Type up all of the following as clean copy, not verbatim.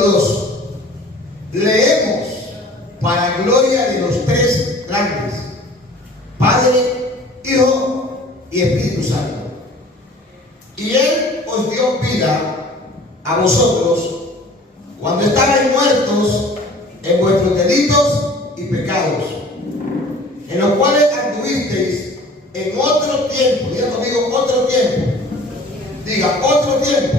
2. Leemos para gloria de los tres grandes, Padre, Hijo y Espíritu Santo. Y Él os dio vida a vosotros cuando estabais muertos en vuestros delitos y pecados, en los cuales anduvisteis en otro tiempo. Diga conmigo, otro tiempo. Diga, otro tiempo.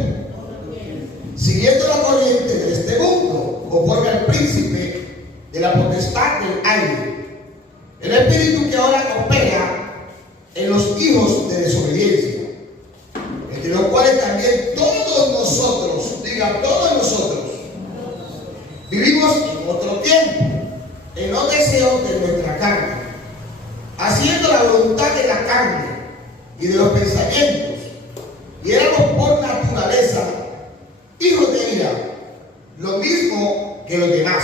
Siguiendo la corriente de este mundo, conforme al príncipe de la potestad del aire, el espíritu que ahora opera en los hijos de desobediencia, entre los cuales también todos nosotros, diga, todos nosotros, vivimos en otro tiempo, en los deseos de nuestra carne, haciendo la voluntad de la carne y de los pensamientos, y éramos por naturaleza hijos de ira, lo mismo que los demás.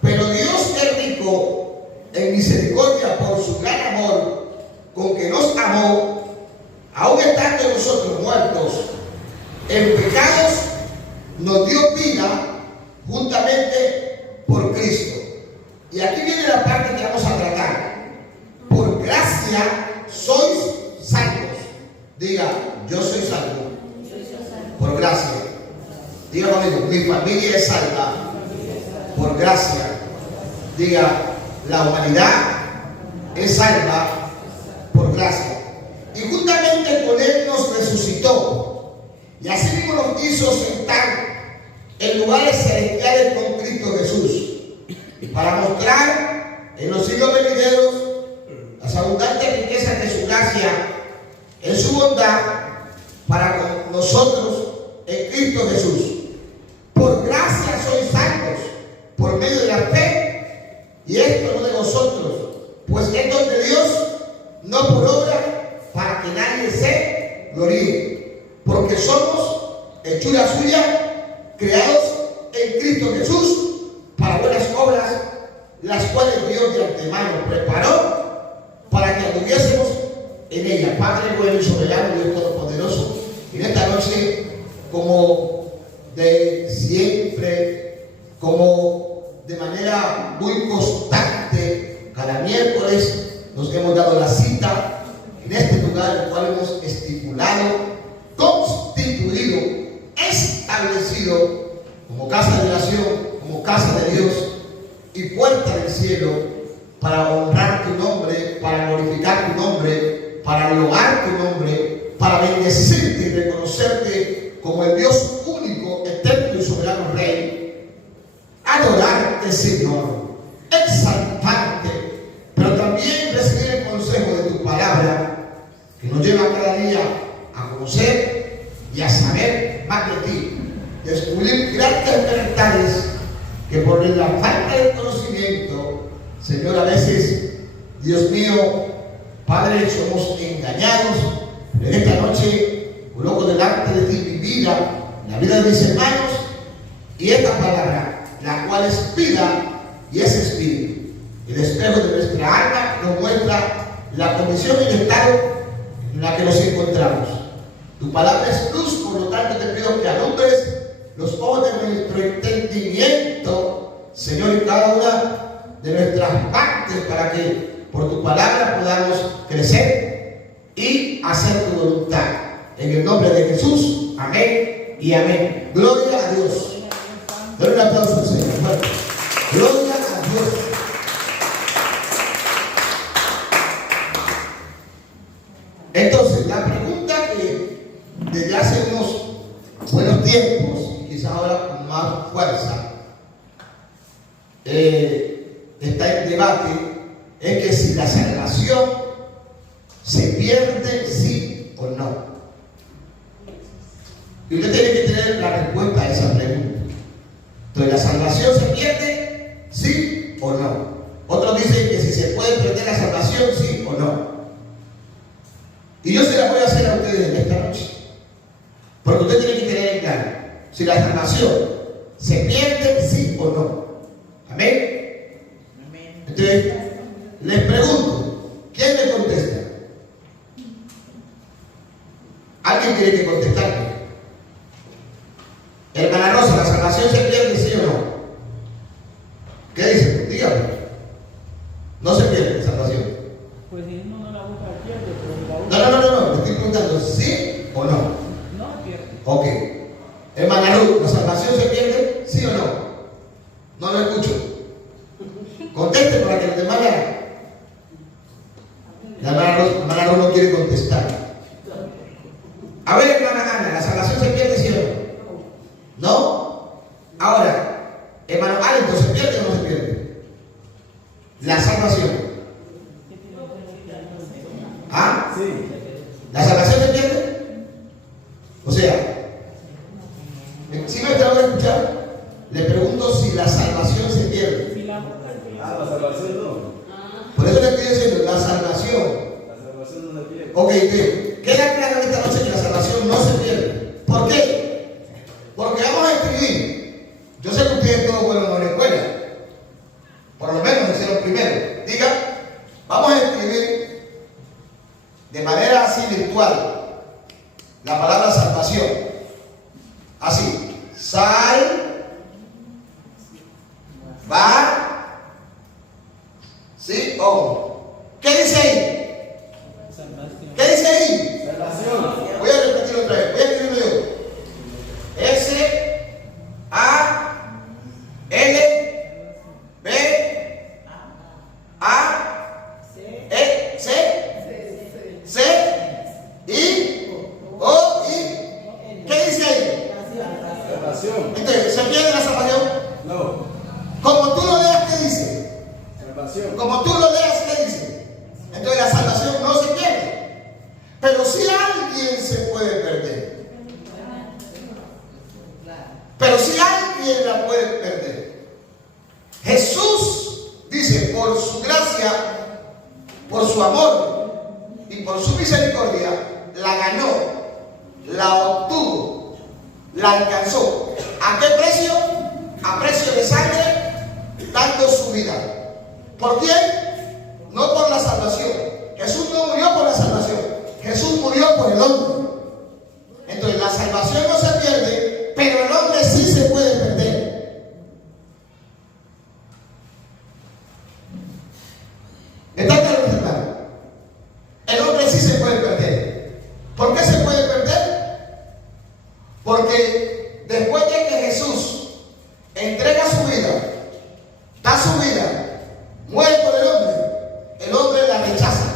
Pero Dios es rico en misericordia por su gran amor con que nos amó, aun estando nosotros muertos en pecados, nos dio vida juntamente por Cristo. Y aquí viene la parte que vamos a tratar. Por gracia sois salvos. Diga, yo soy salvo. Por gracia. Diga conmigo, mi familia es salva. Por gracia. Diga, la humanidad es salva por gracia. Y juntamente con Él nos resucitó. Y así mismo nos hizo sentar en lugares celestiales con Cristo Jesús, para mostrar en los siglos venideros las abundantes riquezas de su gracia, en su bondad, para con nosotros en Cristo Jesús. Por gracia sois salvos, por medio de la fe, y esto no de vosotros, pues es don de Dios, no por obra, para que nadie se gloríe, porque somos hechura suya, creados en Cristo Jesús, para buenas obras, las cuales Dios de antemano preparó para que anduviésemos en ella. Padre bueno y soberano, Dios todopoderoso, en esta noche, como de siempre, como de manera muy constante, cada miércoles nos hemos dado la cita en este lugar, el cual hemos estipulado, constituido, establecido como casa de oración, como casa de Dios y puerta del cielo, para honrar tu nombre, para glorificar tu nombre, para loar tu nombre, para bendecirte y reconocerte como el Dios único, eterno y soberano Rey, adorarte, Señor, exaltarte, pero también recibir el consejo de tu palabra, que nos lleva cada día a conocer y a saber más de ti, descubrir grandes verdades que por la falta de conocimiento, Señor, a veces, Dios mío, Padre, somos engañados. En esta noche coloco delante de ti mi vida, la vida de mis hermanos, y esta palabra, la cual es vida y es espíritu. El espejo de nuestra alma nos muestra la condición y el estado en la que nos encontramos. Tu palabra es luz, por lo tanto te pido que alumbres los ojos de nuestro entendimiento, Señor, en cada una de nuestras partes, para que por tu palabra podamos crecer y hacer tu voluntad. En el nombre de Jesús, amén y amén. Gloria a Dios. Dale un aplauso al Señor. Bueno, gloria a Dios. Entonces, la pregunta que desde hace unos buenos tiempos, y quizás ahora con más fuerza, está en debate, es que si la salvación se pierde, sí o no. Y usted tiene que tener la respuesta a esa pregunta. Entonces, ¿la salvación se pierde, sí o no? Otros dicen que si se puede perder la salvación, sí o no. Y yo se la voy a hacer a ustedes en esta noche, porque usted tiene que tener en claro si la salvación se pierde, sí o no. Amén. Entonces, les pregunto, ¿quién me contesta? ¿Alguien tiene que contestarme? Hermana Rosa, la salvación salvación se pierde, sí o no? ¿Qué dice? Dígame. No se pierde la salvación. Pues si uno no la busca, pierde, pero si la busca. No, me estoy preguntando, ¿sí o no? No pierde. Ok. Hermana Ruth, ¿la salvación se pierde? ¿Sí o no? No lo escucho. Conteste para que los demás vean. La hermana Ruth no quiere contestar. A ver, hermana Ana, ¿la salvación se pierde, sí o no? ¿No? Ahora, hermano Alto, ¿se pierde o no se pierde? La salvación. ¿Ah? Sí. ¿La salvación se pierde? O sea, si me están escuchando, le pregunto si la salvación se pierde. Si la busca, pierde. La salvación no. Por eso le estoy diciendo, la salvación. La salvación no se pierde. Ok, bien. Queda claro esta noche que la salvación no se pierde. ¿Por qué? Porque vamos a escribir. Yo sé que ustedes todos fueron a la escuela. Por lo menos hicieron primero. Diga, vamos a escribir de manera así virtual la palabra salvación. Así. ¿Sí? ¿Qué dice ahí? Salvación. ¿Qué dice ahí? Salvación. Voy a repetirlo otra vez. Voy a escribirlo yo. ¿Qué dice ahí? Salvación. Entonces, ¿se pierde la salvación? No. Como tú lo leas, ¿qué dice? Salvación. Como tú lo leas, ¿qué dice? Entonces la salvación no se pierde. Pero si alguien se puede perder. Pero si alguien la puede perder. Jesús dice, por su gracia, por su amor y por su misericordia, la ganó, la obtuvo, la alcanzó. ¿A qué precio? A precio de sangre, dando su vida. ¿Por quién? No por la salvación. Jesús no murió por la salvación. Jesús murió por el hombre. Entonces la salvación no se pierde, pero el hombre sí se puede perder. ¿Está claro, hermano? El hombre sí se puede perder. ¿Por qué se puede perder? Porque después de que Jesús entrega su vida, da su vida, muere por el hombre la rechaza.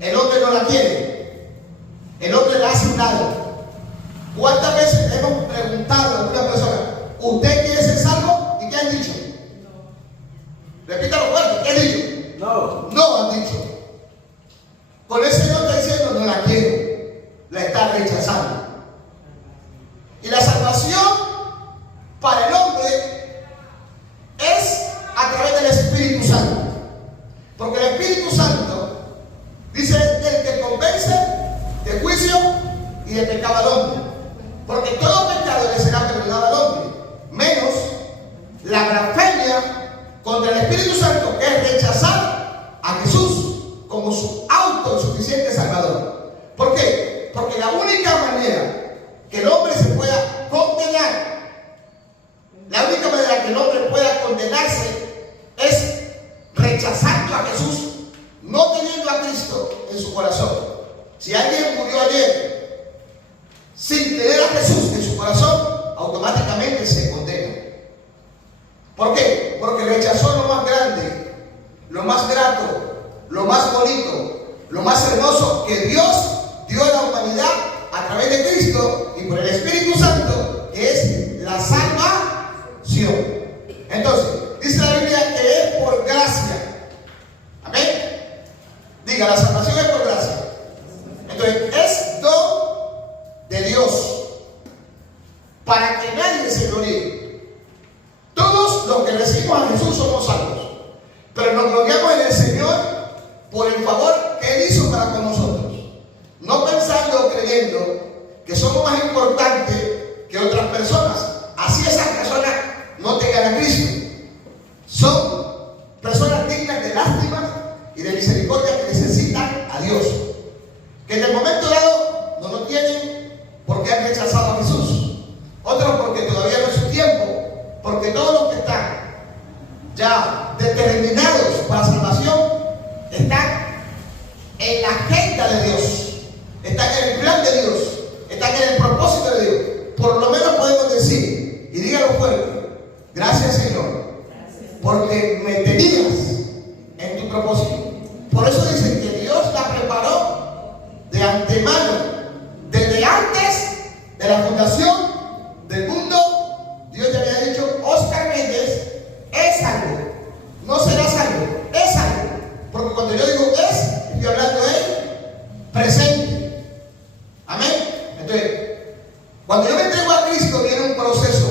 El hombre no la quiere. El hombre la hace un lado. ¿Cuántas veces hemos preguntado a una persona, ¿usted quiere ser salvo? ¿Y qué han dicho? Repítalo fuerte, ¿qué han dicho? No. No han dicho. Con ese no está diciendo, no la quiero. La está rechazando. Y la salvación para el hombre es a través del Espíritu Santo. Porque el Espíritu Santo dice el que convence de juicio y de pecado al hombre. Porque todo pecado le será perdonado al hombre, menos la blasfemia contra el Espíritu Santo, que es rechazar a Jesús como su autosuficiente Salvador. ¿Por qué? Porque la única manera que el hombre se pueda condenar, la única manera que el hombre pueda condenarse es rechazando a Jesús, no teniendo a Cristo en su corazón. Si alguien murió ayer sin tener a Jesús en su corazón, automáticamente se condena. ¿Por qué? Porque rechazó lo más grande, lo más grato, lo más bonito, lo más hermoso que Dios dio a la humanidad a través de Cristo y por el Espíritu Santo, que es la salvación. Entonces, dice la Biblia que es por gracia. Amén. Diga, la salvación es por gracia. Entonces, es don de Dios para que nadie se gloríe. Todos los que recibimos a Jesús somos salvos, pero nos gloriamos en el Señor por el favor que Él hizo para con nosotros, no pensando o creyendo que somos más importantes que otras personas. Así esas personas no tengan a Cristo. Son personas dignas de lástima y de misericordia que necesitan a Dios, que en el momento dado no lo tienen porque han rechazado a Jesús, otros porque todavía cuando yo digo es, estoy hablando en presente. Amén. Entonces, cuando yo me entrego a Cristo viene un proceso.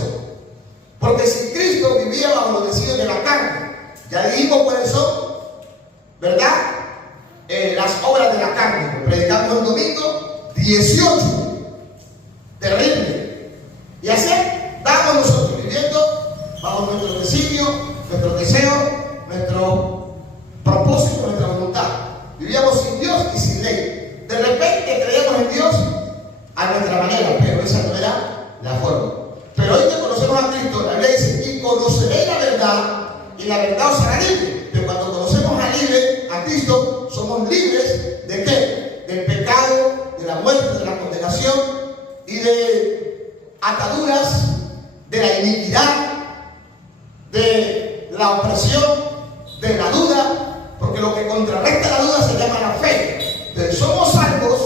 Porque si Cristo vivía bajo los deseos de la carne, ya dijimos cuáles son, ¿verdad? Las obras de la carne. Predicamos el domingo 18. Terrible. Y así estamos nosotros viviendo bajo nuestro designio, nuestro deseo, nuestro propósito, nuestra voluntad. Vivíamos sin Dios y sin ley. De repente creíamos en Dios a nuestra manera, pero esa no era la forma. Pero hoy que conocemos a Cristo, la Biblia dice, y conoceréis la verdad, y la verdad os hará libre. Pero cuando conocemos a Cristo, somos libres ¿de qué? Del pecado, de la muerte, de la condenación y de ataduras, de la iniquidad, de la opresión, de la duda, porque lo que contrarresta la duda se llama la fe. Entonces, somos salvos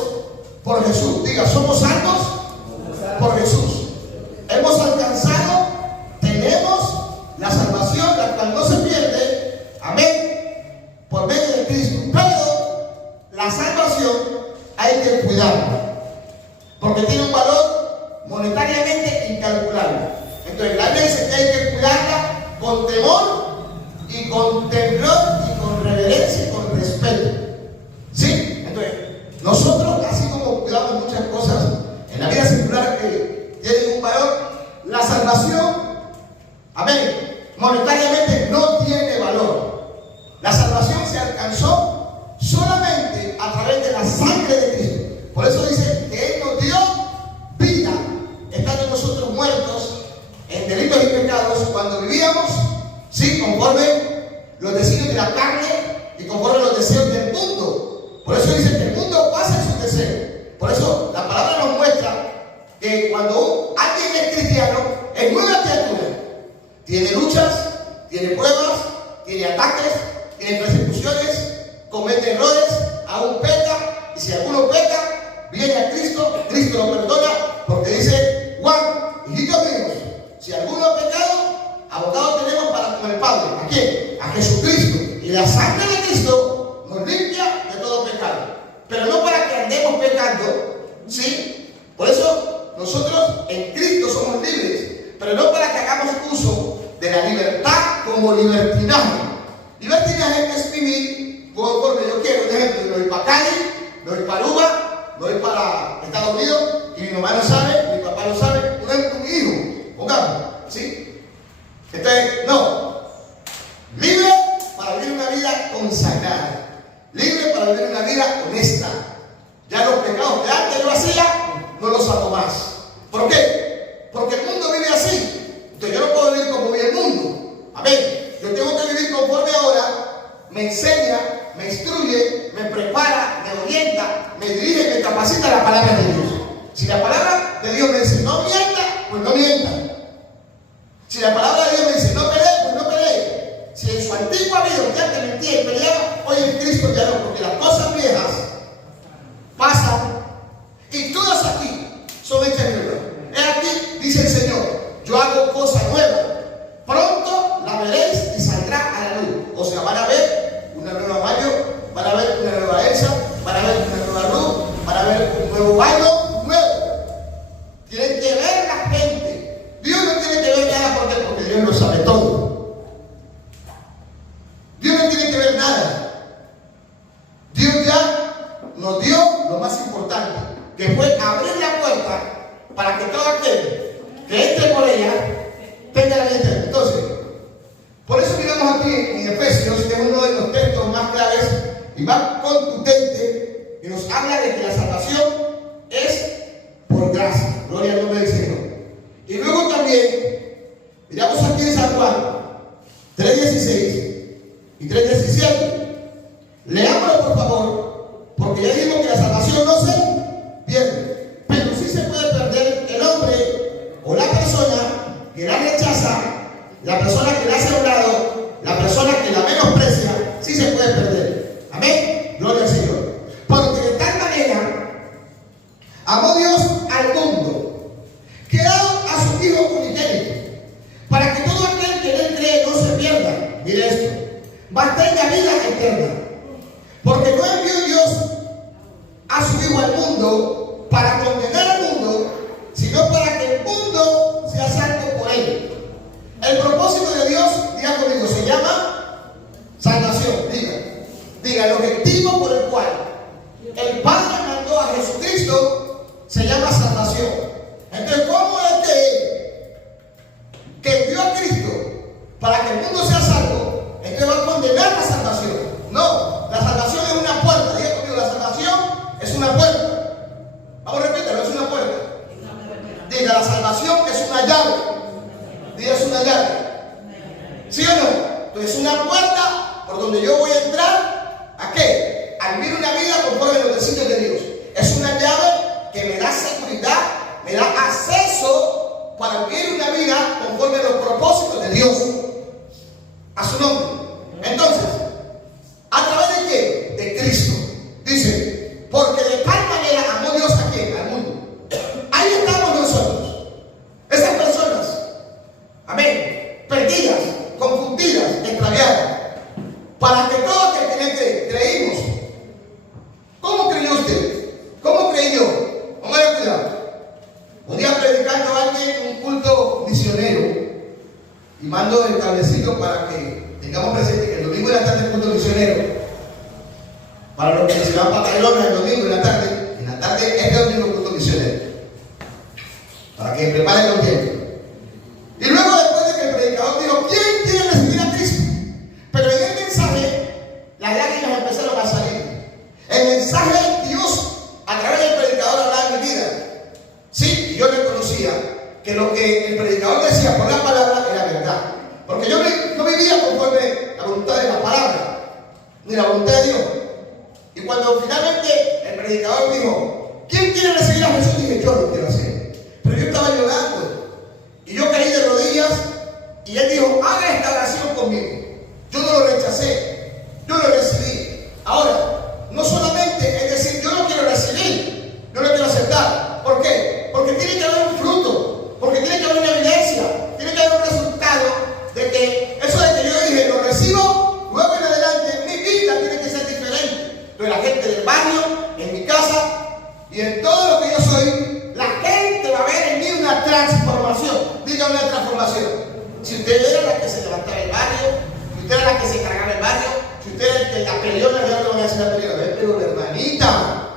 por Jesús. Diga, somos salvos por Jesús. Hemos alcanzado, tenemos la salvación, la cual no se pierde, amén, por medio de Cristo. Pero la salvación hay que cuidarla, porque tiene un valor monetariamente incalculable. Entonces la Biblia dice que hay que cuidarla con temor y con temblor y con reverencia y con respeto. ¿Sí? Entonces, nosotros, así como cuidamos muchas cosas en la vida secular que tienen un valor, la salvación, amén, monetariamente no tiene valor. La salvación se alcanzó solamente a través de la sangre de Cristo. Por eso dice que Él nos dio vida, estando nosotros muertos en delitos y pecados, cuando vivíamos, sí, conforme los deseos de la carne y conforme los deseos del mundo. Por eso dice que el mundo pasa en sus deseos. Por eso la palabra nos muestra que cuando alguien es cristiano, es nueva criatura. Tiene luchas, tiene pruebas, tiene ataques, tiene persecuciones, comete errores, aún peca, y si alguno peca, viene a Cristo, Cristo lo perdona, porque dice Juan, hijitos míos, si alguno ha pecado, abogado tenemos para con el Padre. ¿A quién? A Jesucristo. Y la sangre de Cristo nos limpia de todo pecado. Pero no para que andemos pecando, ¿sí? Por eso nosotros en Cristo somos libres, pero no para que hagamos uso de la libertad como libertinaje. Libertinaje es vivir conforme yo quiero. Por ejemplo, no voy para Cali, no voy para Aruba, no voy para Estados Unidos, y mi mamá lo sabe, mi papá lo sabe, un hijo, pongamos, ¿sí? Entonces, no. Libre para vivir una vida consagrada, libre para vivir una vida honesta. Ya los pecados que antes yo hacía, no los hago más. ¿Por qué? Porque el mundo vive así. Entonces yo no puedo vivir como vive el mundo. Amén. Yo tengo que vivir conforme ahora me enseña, me instruye, me prepara, me orienta, me dirige, me capacita la palabra de Dios. Si la palabra de Dios me dice no mienta, pues no mienta. Si la palabra de Dios me dice no pelee, pues no pelee. Si en su antigua vida usted antes mentía y peleaba, hoy en Cristo ya no, porque las cosas viejas pasan y todas aquí son hechas nuevas. He aquí, dice el Señor, yo hago cosa nueva. Pronto la veréis y saldrá a la luz. O sea, van a ver una nueva Mario, van a ver una nueva Elsa, van a ver una nueva Ruth, van a ver un nuevo bailo nuevo. Tienen que ver la gente. Dios no tiene que ver nada porque Dios lo sabe todo. Dios no tiene que ver nada. Dios ya nos dio lo más importante, que fue abrir la puerta para que todo aquel que entre por ella tenga la vida eterna. Entonces, por eso miramos aquí en Efesios, que es uno de los textos más claves y más contundentes, que nos habla de que la salvación es por gracia. Gloria al nombre del Señor. Y luego también, miramos aquí en San Juan 3:16 y 3:17. Leámoslo por favor, porque ya dijimos que la salvación no se pierde, pero sí se puede perder el hombre o la persona que la rechaza, la persona que la hace a un lado, la persona que la menosprecia, sí se puede perder. Amén. Gloria al Señor. Porque de tal manera objetivo por el cual el Padre mandó a Jesucristo se llama salvación. Entonces, ¿cómo es que envió a Cristo para que el mundo sea salvo? Entonces va a condenar la salvación. No, la salvación es una puerta. Diga conmigo, la salvación es una puerta. Vamos a repetirlo, es una puerta. Diga, la salvación es una llave. Diga, es una llave. ¿Sí o no? Entonces es una puerta por donde yo voy a entrar. ¿A qué? A vivir una vida conforme a los designios de Dios. Es una llave que me da seguridad, me da acceso para vivir una vida conforme a los propósitos de Dios. A su nombre. Entonces, ¿a través de qué? De Cristo. Dice, porque de tal manera amó Dios a quién? Al mundo. Ahí estamos nosotros. Esas personas, amén, perdidas, confundidas, extraviadas, para que todo que creímos. ¿Cómo creyó usted? ¿Cómo creí yo? Póngale cuidado. Un día predicando a alguien un culto misionero, y mando el cablecillo para que tengamos presente que el domingo en la tarde es culto misionero. Para los que se van para Taylor el domingo en la tarde es el domingo culto misionero. Para que preparen los tiempos. Y luego, después de que el predicador dijo, ¿quién quiere recibir a Cristo? Pero en el mensaje, las lágrimas empezaron a salir. El mensaje de Dios, a través del predicador, hablaba en mi vida. Sí, yo reconocía que lo que el predicador decía por la palabra era verdad. Porque yo no vivía conforme la voluntad de la palabra, ni la voluntad de Dios. Y cuando finalmente el predicador dijo, ¿quién quiere recibir a Jesús? Dije, yo lo quiero hacer. Pero yo estaba llorando. Y yo caí de rodillas. Y él dijo, haga esta oración conmigo. Yo no lo rechacé. Yo lo recibí. Ahora, no solamente es decir, yo lo quiero recibir, yo lo quiero aceptar. ¿Por qué? Porque tiene que haber un fruto. Porque tiene que haber una evidencia. Tiene que haber un resultado de que eso de que yo dije, lo recibo, luego en adelante mi vida tiene que ser diferente. Entonces la gente del barrio, en mi casa y en todo lo que yo soy, la gente va a ver en mí una transformación. Diga, una transformación. Si usted era la que se levantaba el barrio, si usted era la que se cargaba el barrio, si usted era el que la peleona, ya no voy a hacer la peleona. Ven, pero la hermanita.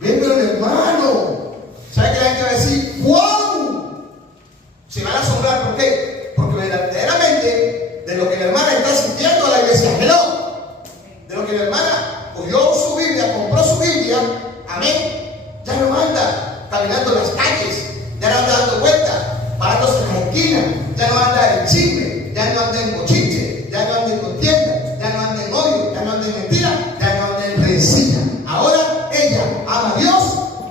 Ven, pero el hermano. ¿Sabe que la gente va a decir, wow? Se van a asombrar. ¿Por qué? Porque verdaderamente de lo que la hermana está sintiendo a la iglesia, hello, de lo que la hermana oyó su Biblia, compró su Biblia, amén, ya no anda caminando en las calles, ya no anda dando vueltas, parándose en las esquinas, ya no anda en chisme, ya no anda en bochinche, ya no anda en contienda, ya no anda en odio, ya no anda en mentira, ya no anda en rencilla. Ahora ella ama a Dios,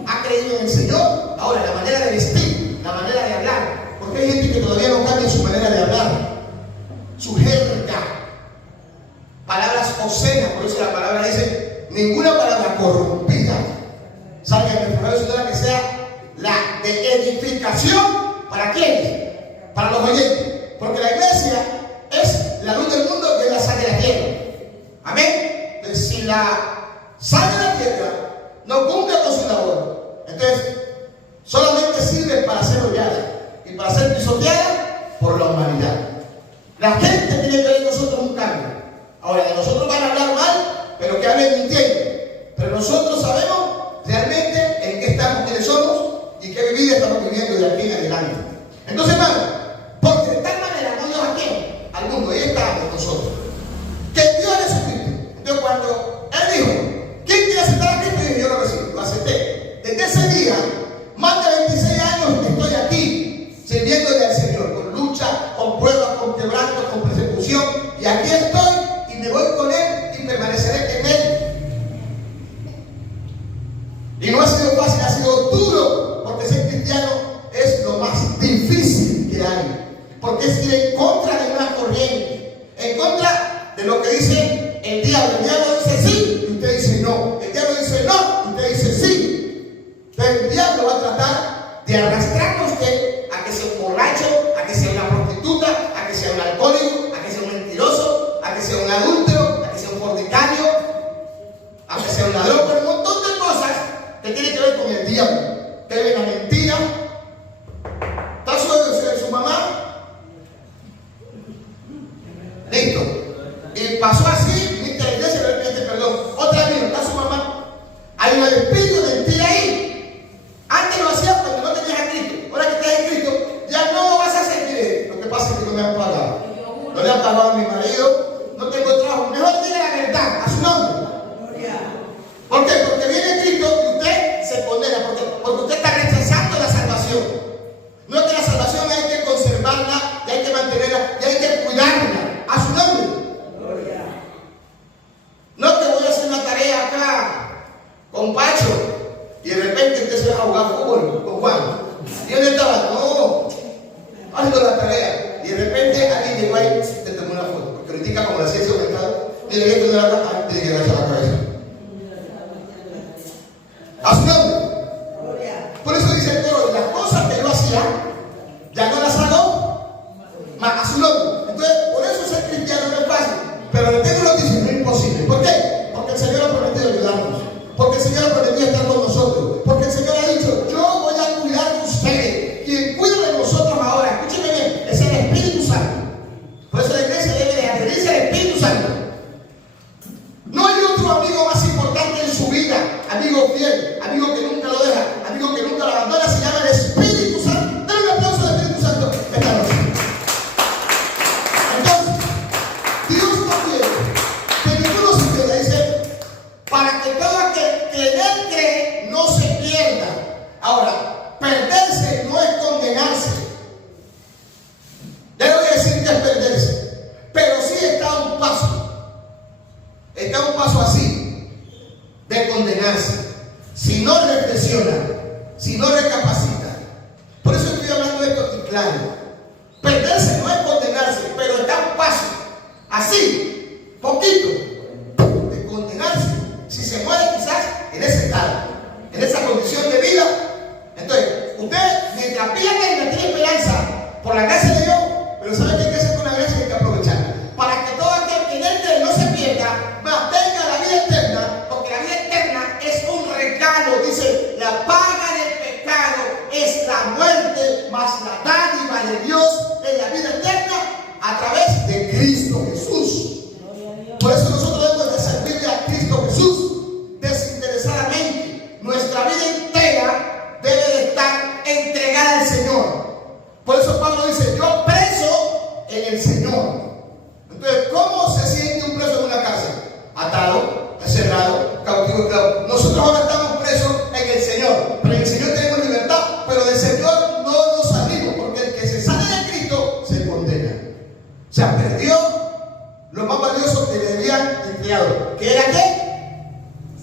ha creído en el Señor. Ahora la manera de vestir, la manera de hablar, porque hay gente que todavía no cambia su manera de hablar, su jerga, palabras obscenas. Por eso la palabra dice, ninguna palabra corrompida salga de mi palabra, sino la que sea la de edificación. ¿Para quiénes? Para los oyentes. Porque la iglesia es la luz del mundo y es la sal de la tierra. Amén. Entonces, si la sal de la tierra no cumple con su labor, entonces solamente sirve para ser hollada y para ser pisoteada por la humanidad. La gente tiene que ver en nosotros un cambio. Ahora, de nosotros van a hablar mal, pero que hablen mintiendo. Pero nosotros sabemos realmente en qué estamos, quiénes somos y qué vida estamos viviendo de aquí en adelante. Entonces, hermano, porque de tal manera no Dios a quién, al mundo, y ahí estamos nosotros, que Dios a Jesucristo. Entonces, cuando Él dijo, ¿quién quiere aceptar a Cristo? Y dije, yo lo recibo, lo acepté. Desde ese día, más de 26 años estoy aquí, sirviéndole al Señor, con lucha, con pruebas, con quebranto, con persecución, y aquí estoy y me voy con Él y permaneceré en Él. Y no ha sido fácil, ha sido duro, porque ser cristiano es lo más difícil que hay, porque es ir en contra de una corriente, en contra de lo que dice el diablo. El diablo dice sí y usted dice no, el diablo dice no y usted dice sí. Pero el diablo va a tratar su nombre. ¿Por qué? Porque viene Cristo y usted se condena. Porque usted está rechazando la salvación. No es que la salvación hay que conservarla, y hay que mantenerla, y hay que cuidarla. A su nombre. No es que voy a hacer una tarea acá con Pacho y de repente usted se va a jugar fútbol con Juan. ¿Y dónde estaba? No, haciendo la tarea. Y de repente alguien llegó ahí y te tomó una foto. Porque critica como la ciencia aumentada. Y le dije, la cama, tiene que agachar la cabeza. A su nombre. Por eso dice el coro, las cosas que yo hacía, ya no las hago más a su nombre. Entonces, por eso ser cristiano no es fácil. Pero el texto lo dice, no es imposible. ¿Por qué? Porque el Señor ha prometido ayudarnos. Porque el Señor ha prometido estar con nosotros. Porque el Señor ha dicho, yo voy a cuidar de ustedes. Quien cuida de nosotros ahora, escúcheme bien, es el Espíritu Santo. Por eso la iglesia debe de adherirse al Espíritu Santo. No hay otro amigo más importante en su vida, amigo fiel, amigo que nunca lo deja, amigo que nunca lo abandona, se llama el Espíritu Santo. Dale un aplauso al Espíritu Santo esta noche. Entonces, Dios no quiere que ninguno se pierda, dice, para que todo aquel que en él cree no se pierda. Ahora, perderse no es condenarse. Ya no voy a decir que es perderse, pero sí está a un paso. Está a un paso así de condenarse. Si no reflexiona, si no recapacita. Por eso estoy hablando de esto y claro. Perderse no es condenarse, pero está a un paso así, poquito, de condenarse. Si se muere quizás en ese estado, en esa condición de vida. Entonces, usted mientras pierde y tiene esperanza por la gracia de Dios, pero ¿sabe qué hay que hacer con la gracia? Hay que aprovechar. Para que todo aquel que en él cree no se pierda, mas tenga la vida eterna, porque la vida eterna es un regalo. Dice, la paga del pecado es la muerte, mas la dádiva de Dios es la vida eterna a través de Cristo Jesús. Por eso nosotros debemos de servirle a Cristo Jesús desinteresadamente. Nuestra vida entera debe de estar entregada al Señor. Por eso Pablo dice, yo preso en el Señor. Entonces, ¿cómo se siente un preso en una cárcel? Atado, encerrado, cautivo, esclavo. Nosotros ahora estamos presos en el Señor. Pero en el Señor tenemos libertad, pero del Señor no nos salimos, porque el que se sale de Cristo se condena. O sea, perdió lo más valioso que le habían entregado. ¿Qué era qué?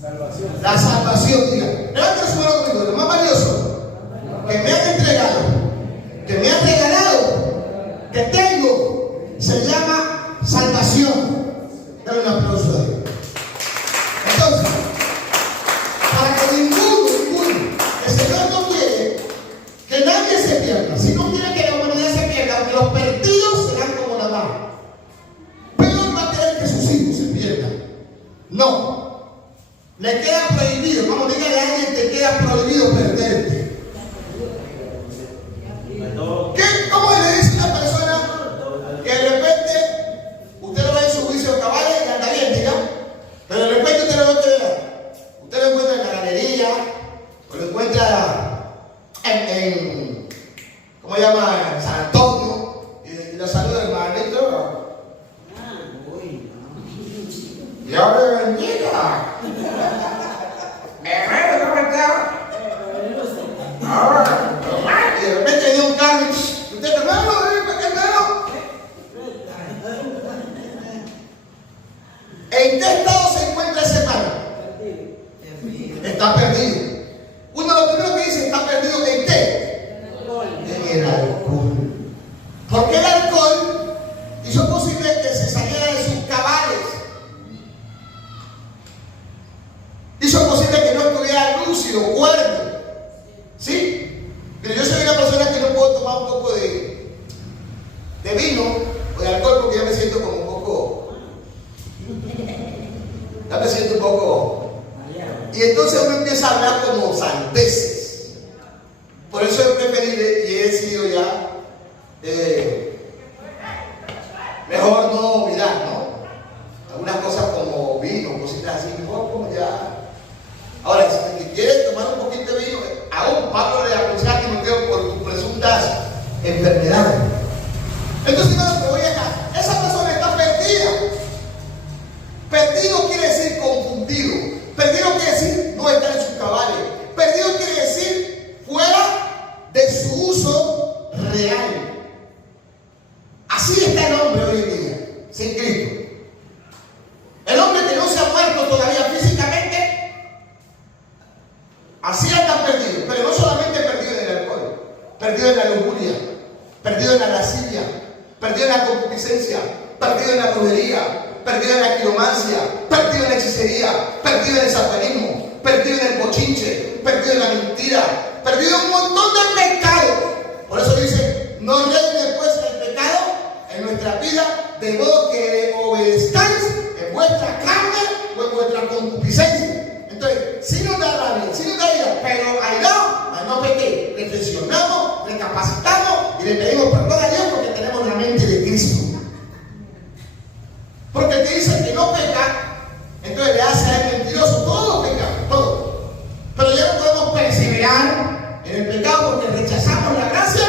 Salvación. La salvación, diga. Levanten su mano conmigo. Lo más valioso que me han entregado, que me han regalado, que tengo, se llama salvación. Dale un aplauso a Dios. Entonces, para que ninguno, el Señor no quiere que nadie se pierda. Si no quiere que la humanidad se pierda, aunque los perdidos serán como la mar. Pero va a querer que sus hijos se pierdan. No. Le queda prohibido. Vamos, dígale a alguien, te queda prohibido perderte. ¿Qué? ¿Cómo le dice a una persona que de repente usted lo ve en su juicio cabal y anda bien, diga? Pero de repente usted lo encuentra en la galería, o lo encuentra en ¿cómo se llama? En San Antonio, y lo saluda el hermanito. Dios le bendiga. Hermano, ¿cómo está? Ahora, y de repente viene un carro y usted, hermano, ¿qué hermano? ¿En qué estado se encuentra ese hermano? Está perdido. Uno de los primeros que dice, ¿está perdido en qué? En el alcohol. Porque el alcohol hizo posible que se saliera de sus cabales. Hizo posible que no estuviera lúcido, cuerdo. ¿Sí? Pero yo soy una persona que no puedo tomar un poco de vino o de alcohol porque ya me siento como un poco. Ya me siento un poco. Y entonces uno empieza a hablar como sandeces. Por eso es preferible y he decidido ya mejor no mirar, ¿no? Algunas cosas como vino, cositas así, mejor como ya. Ahora, si quieres tomar un poquito de vino, aún Pablo le aconseja a Timoteo por tus presuntas enfermedades. Entonces, no, que voy acá. Esa persona está perdida. Perdido quiere decir perdido en la lascivia, perdido en la concupiscencia, perdido en la brujería, perdido en la quiromancia, perdido en la hechicería, perdido en el satanismo, perdido en el bochinche, perdido en la mentira, perdido en un montón de pecados. Por eso dice, no reine pues el pecado en nuestra vida, de modo que le obedezcáis en vuestra carne o en vuestra concupiscencia. Entonces, si nos da rabia, si nos da ira, pero ahí no pequé. Reflexionamos, recapacitamos y le pedimos perdón a Dios porque tenemos la mente de Cristo. Porque el que dice que no peca, entonces le hace a él mentiroso. Todos pecamos, todos. Pero ya no podemos perseverar en el pecado porque rechazamos la gracia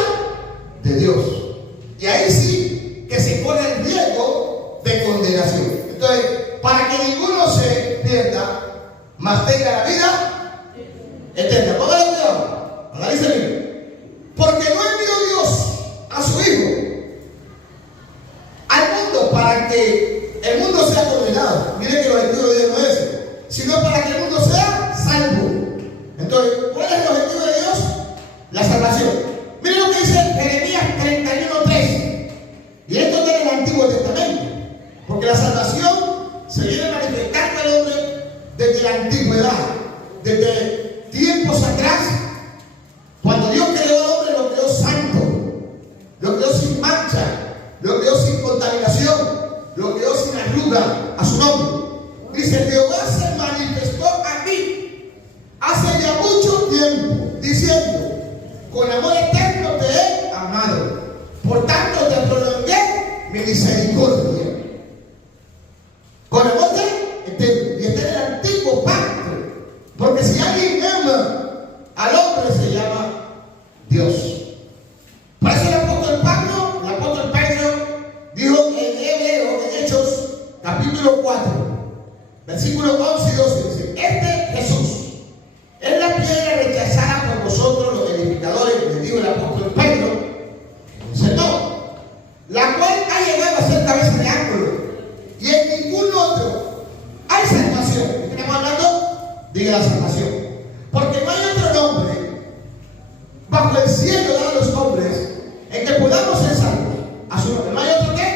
de Dios. Y ahí sí que se pone el riesgo de condenación. Entonces, para que ninguno se pierda, mas tenga la vida eterna. Póngale cuidado, analice bien. Porque no envió Dios a su Hijo al mundo para que el mundo sea condenado. Mire que el objetivo de Dios no es ese, sino para que el mundo sea salvo. Entonces, ¿cuál es el objetivo de Dios? La salvación. Mire lo que dice Jeremías 31:3. Y esto está en el Antiguo Testamento. Porque la salvación se viene manifestando al hombre desde la antigüedad, desde tiempos atrás. Cuando Dios creó al hombre, lo creó santo, lo creó sin mancha, lo creó sin contaminación, lo creó sin arruga, a su nombre. Dice, Jehová se manifestó a mí hace ya mucho tiempo, diciendo, con amor eterno te he amado, por tanto te prolongué mi misericordia. Con amor eterno, y este es el antiguo pacto, porque si alguien ama al hombre se llama Dios. Por eso el apóstol Pedro dijo en Hebreo, en Hechos, capítulo 4, versículos 11 y 12, dice, este Jesús es la piedra rechazada por vosotros los edificadores, les dijo el apóstol Pedro, dice, no, la cual ha llegado a ser cabeza de ángulo, y en ningún otro hay salvación. ¿De qué estamos hablando? Diga la salvación. Porque no hay otro nombre bajo el cielo dado a los hombres en que podamos ser salvos. A su nombre. ¿No hay otro qué?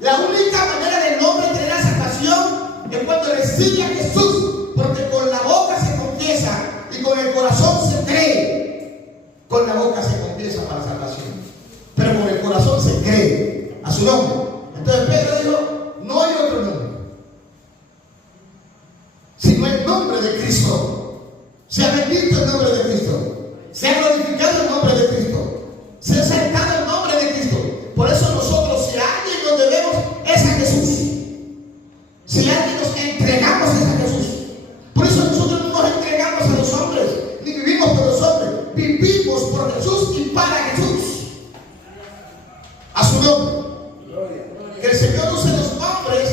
La única manera del hombre de tener la salvación es cuando recibe a Jesús. Porque con la boca se confiesa y con el corazón se cree. Con la boca se confiesa para salvación, pero con el corazón se cree a su nombre. Entonces Pedro dijo, no hay otro nombre sino el nombre de Cristo. Sea bendito el nombre de Cristo, sea glorificado el nombre de Cristo, sea exaltado el nombre de Cristo. Por eso nosotros, si a alguien nos debemos, es a Jesús. Si a alguien nos entregamos, es a Jesús. Por eso nosotros no nos entregamos a los hombres, ni vivimos por los hombres, vivimos por Jesús y para Jesús. A su nombre. Que el Señor use los hombres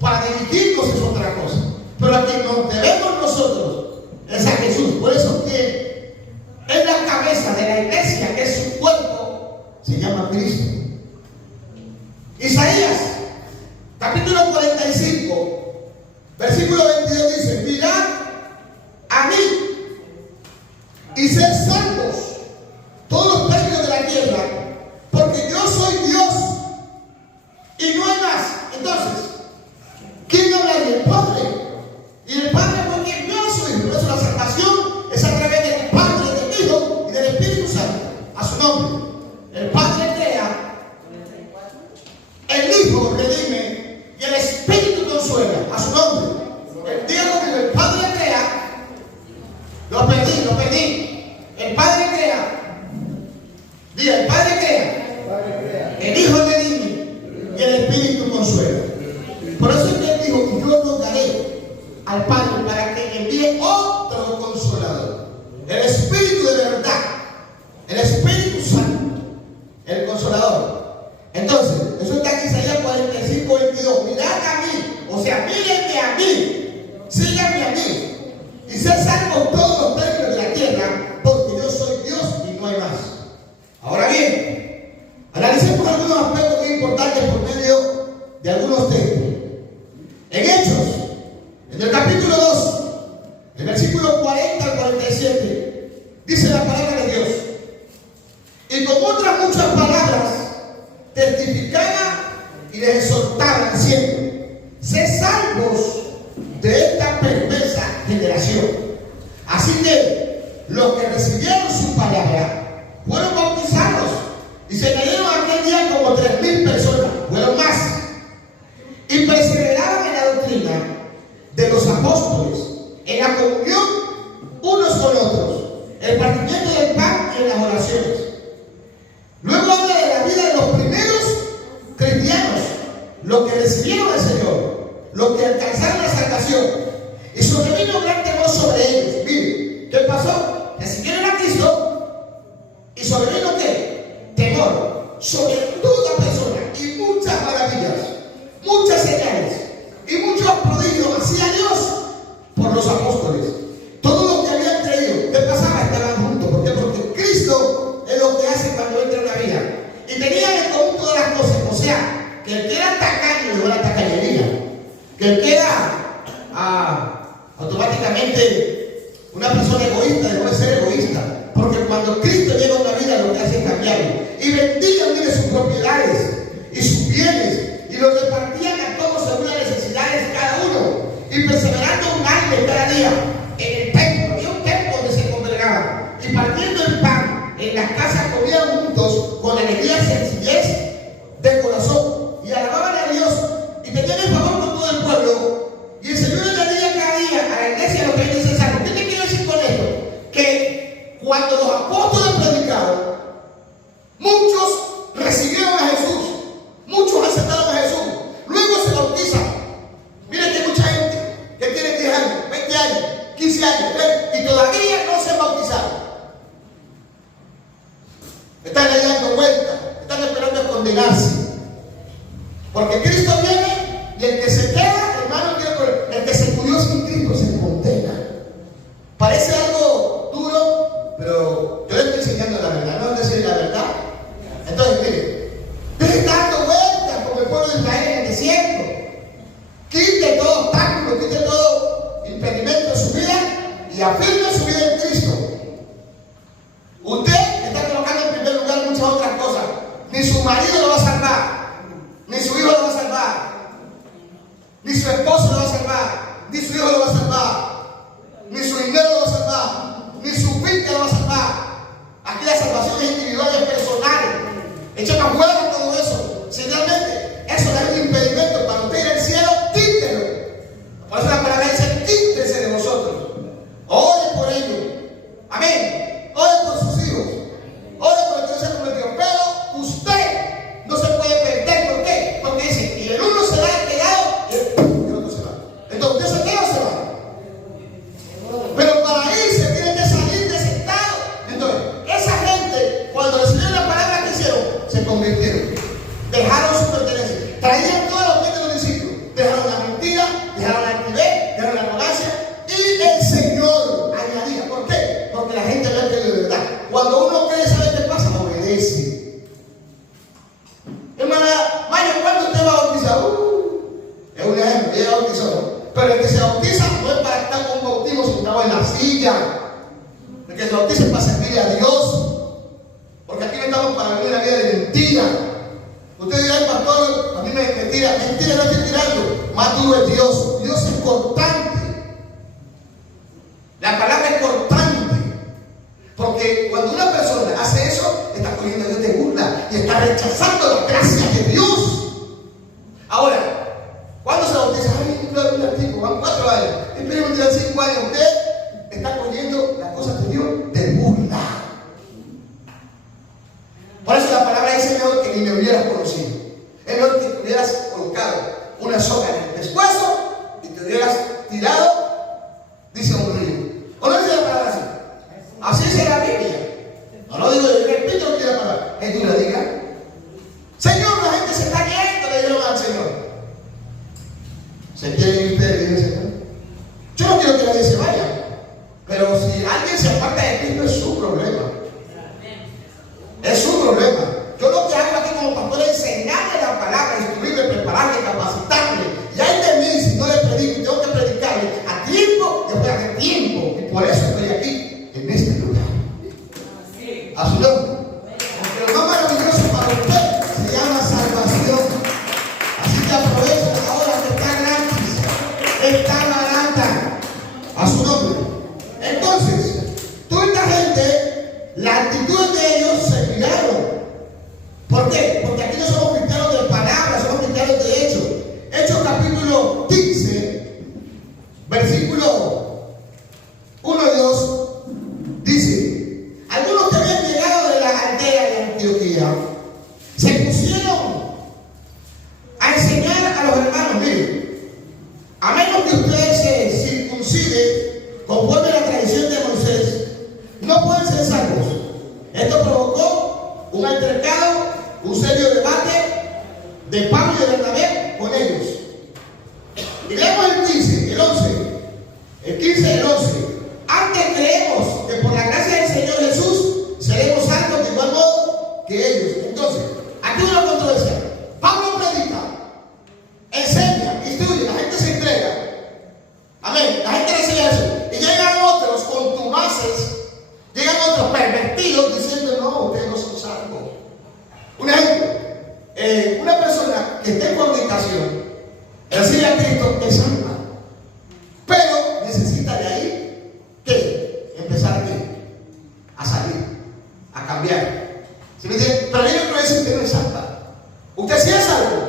para dirigirnos es otra cosa, pero a quien nos debemos nosotros es a Jesús. Por eso que es la cabeza de la iglesia, que es su cuerpo, se llama Cristo. Isaías capítulo 45 versículo 22 dice, mirad a mí y sed salvos todos los reinos de la tierra, porque yo soy Dios y no hay más. Entonces, ¿quién habla del Padre? Y el Padre porque yo soy. Por eso la salvación es a través del Padre, del Hijo y del Espíritu Santo. A su nombre. El Padre crea, el Hijo redime y el Espíritu consuela. A su nombre. El Dios que el Padre crea, lo perdí. El Padre crea. Diga, el Padre crea. El Hijo redime y el Espíritu consuela. Por eso es que él dijo, yo no daré al Padre para que envíe otro consolador, el Espíritu de verdad, el Espíritu Santo, el consolador. Entonces, eso está en Isaías 45, 22. Mirad a mí, o sea, mírenme a mí, síganme a mí, y ser salvos todos los términos de la tierra, porque yo soy Dios y no hay más. Ahora bien, analicemos algunos aspectos muy importantes por medio de algunos textos. En Hechos, en el capítulo 2, el versículo 40 al 47, dice la palabra de Dios, y con otras muchas palabras generación. Así que los que recibieron su palabra fueron bautizados y se añadieron aquel día como 3,000 personas, fueron más, y perseveraban en la doctrina de los apóstoles, en la comunión unos con otros, el partimiento del pan y en las oraciones. Luego habla de la vida de los primeros cristianos, los que recibieron al Señor, los que alcanzaron la salvación, y sobrevino gran temor sobre ellos. Miren, ¿qué pasó? Recibieron a Cristo y sobrevino ¿qué? Temor sobre toda persona, y muchas maravillas, muchas señales y muchos prodigios hacía Dios por los apóstoles. Todos los que habían creído, ¿qué pasaba? Estaban juntos. ¿Por qué? Porque Cristo es lo que hace cuando entra en la vida. Y tenían en común todas las cosas. O sea, que el que era tacaño dejó la tacañería. Que el que era automáticamente una persona egoísta dejó de ser egoísta. Porque cuando Cristo llega a una vida, lo que hace es cambiarlo. Y vendían, mire, sus propiedades y sus bienes, y los repartían a todos según las necesidades de cada uno, y perseverando un año cada día en el templo. Había un templo donde se congregaban, y partiendo el pan en las casas comían juntos con alegría y sencillez de corazón, y alababan a Dios y tenían el favor con todo el pueblo. Y el Señor le añadía cada día a la iglesia lo que es necesario. ¿Qué te quiero decir con esto? Que cuando los apóstoles predicaron, muchos recibieron a Jesús, muchos aceptaron a Jesús, luego se bautizan. Miren que hay mucha gente que tiene 10 años, 20 años, 15 años, y todavía no se han bautizado. Están ahí dando vueltas, están esperando a condenarse. Porque Cristo viene y el que se queda, hermano, el que se murió sin Cristo se condena. Parece algo duro, pero yo le estoy enseñando la verdad, no es decir la verdad. Entonces, mire, deje dando vueltas como el pueblo de Israel en el desierto. Quite todo obstáculo, quite todo impedimento de su vida y afirme su vida en Cristo. Usted está colocando en primer lugar muchas otras cosas. Ni su marido lo va a salvar, ni su hijo lo va a salvar, ni su esposo lo va a salvar, ni su hijo lo va a salvar, ni su dinero lo va a salvar, ni su finca lo va a salvar. Aquí la salvación es individual, es personal. Echen afuera todo eso. Si realmente eso es un impedimento para usted ir al cielo, quítelo. Por eso la palabra dice: quítese de vosotros. Ore por ellos. Amén. Ore por sus hijos. Ore por el que no se ha convertido. Pero usted no se puede perder. ¿Por qué? Porque dice: y el uno se va quedado y el otro se va. Entonces, ¿usted se queda o se va? Pero para irse tiene que salir de ese estado. Entonces, esa gente, cuando recibieron la palabra, que hicieron? Se convirtieron. Dejaron su pertenencia. Traían todo lo que es del municipio. Dejaron la mentira, dejaron la altivez, dejaron la arrogancia. Y el Señor añadía. ¿Por qué? Porque la gente había creído de verdad. Cuando uno cree, ¿sabe qué pasa? Obedece. Hermana Mayo, ¿cuándo usted va a bautizar? Es un ejemplo, ella bautizó, ¿no? Pero el que se bautiza no es para estar con un bautismo sentado en la silla. El que se bautiza es para servirle a Dios. Porque aquí no estamos para vivir una vida de mentira. Usted dirá: pastor, a mí me tira. Mentira no estoy tirando. Más duro es Dios. Dios es cortante. La palabra es cortante. Porque cuando una persona hace eso, está poniendo a Dios de burla y está rechazando la gracia de Dios. Ahora, ¿cuándo se bautiza? Ay, un artículo, van 4 años. Esperen un día 5 años. Usted está poniendo las cosas de Dios de burla. Por eso la palabra dice: mejor que ni me hubieras conocido. Es mejor que te hubieras colocado una soga en el pescuezo y te hubieras tirado, dice un río. ¿O no dice la palabra así? Así dice la Biblia. No lo digo yo, repito lo que dice la palabra. Que tú le digas: Señor, la gente se está yendo, le dijeron al Señor. ¿Se quieren ir ustedes? Le dijo el Señor. Yo no quiero que nadie se vaya. Pero si alguien se aparta de Cristo, es su problema. Es su problema. Yo lo que hago aquí como pastor es enseñarle la palabra, instruirle, prepararle, capacitarle. Y hay de mí, si no le predico, tengo que predicarle. actitudes de ellos se miraron. ¿Por qué? Porque aquí no somos cristianos de palabras, somos cristianos de hechos. Hechos capítulo 15, versículo 1 y 2, dice: algunos que habían llegado de la aldea de Antioquía se pusieron a enseñar a los hermanos: miren, a menos que ustedes se circunciden conforme a la tradición de Moisés, no pueden ser salvos. Esto provocó un altercado, un serio debate de Pablo y de Bernabé con ellos. Y leemos el 15, el 11, el 15 y el 11. Antes creemos que por la gracia del Señor Jesús seremos salvos de igual modo que ellos. Entonces, aquí una controversia. Pablo predica, enseña, instruye, la gente se entrega. Amén. La gente recibe eso. Y llegan otros contumaces, llegan otros pervertidos diciendo: no, ustedes no son salvos. Un ejemplo, una persona que está en fornicación recibe a Cristo, es salva, pero necesita de ahí ¿qué? Empezar a salir, a cambiar. ¿Sí me entiende? Pero yo no decir que usted no es salva. Usted sí es salvo,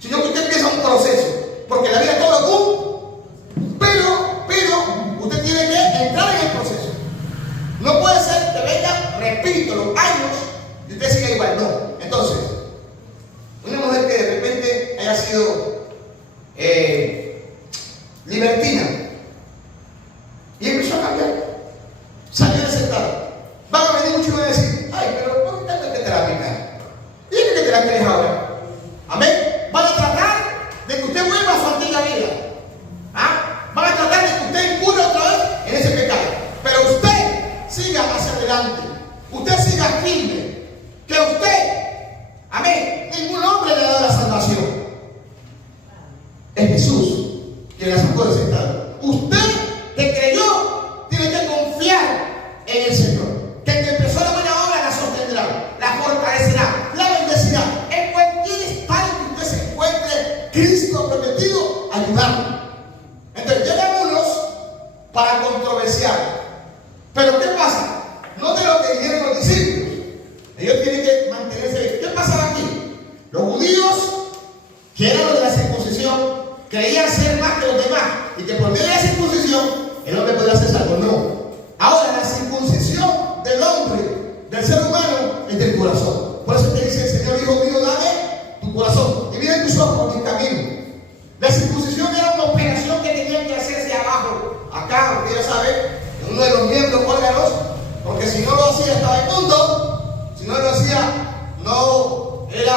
sino que usted empieza un proceso, porque la vida es todo boom, pero usted tiene que entrar en el proceso. No puede ser que venga, repito, los años y usted siga igual. No. Entonces, una mujer que de repente haya sido libertina y empezó a cambiar, salió de ese estado. Van a venir muchos y van a decir: ay, pero ¿por qué tanto que te la pican? Dime que te la crees ahora. Amén. Van a tratar de que usted vuelva a su antigua vida. ¿Ah? Van a tratar de que usted incurra otra vez en ese pecado. Pero usted siga hacia adelante. Usted siga firme. Que usted, amén, ningún hombre le da la salvación. Es Jesús quien la sacó de ese estado. Usted que creyó tiene que confiar en el Señor. Que el que empezó la buena obra la sostendrá, la fortalecerá, la bendecirá. En cualquier estado que usted se encuentre, Cristo ha prometido ayudarlo. Entonces llegan unos para controversiar. Pero ¿qué pasa? No de lo que dijeron los discípulos. Ellos tienen que mantenerse. ¿Qué pasaba aquí? Los judíos, que eran los de la circuncisión, creían ser más que los demás y que por medio de la circuncisión el hombre podía ser salvo. No. Ahora la circuncisión del hombre, del ser humano, es del corazón. Por eso te dice el Señor: hijo mío, dame tu corazón y miren tus ojos por mi camino. La circuncisión era una operación que tenían que hacerse abajo, acá, usted ya sabe, en uno de los miembros, órganos, porque si no lo hacía estaba inmundo. Si no lo hacía, no era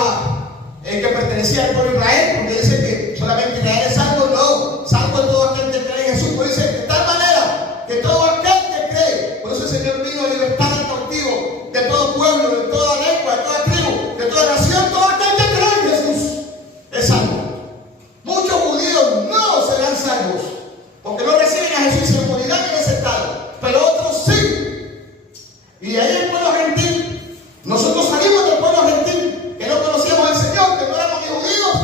el que pertenecía al pueblo de Israel, porque dice que solamente Israel es salvo. No, salvo es todo aquel que cree en Jesús. Por eso, de tal manera que todo aquel que cree, por eso el Señor vino a libertar al cautivo de todo pueblo, de toda lengua, de toda tribu, de toda nación. Todo aquel que cree en Jesús es salvo. Muchos judíos no serán salvos porque no reciben a Jesús y se morirán en ese estado, pero otros sí. Y de ahí el pueblo gentil. Nosotros salimos del pueblo gentil, que no conocíamos al Señor, que no éramos ni judíos,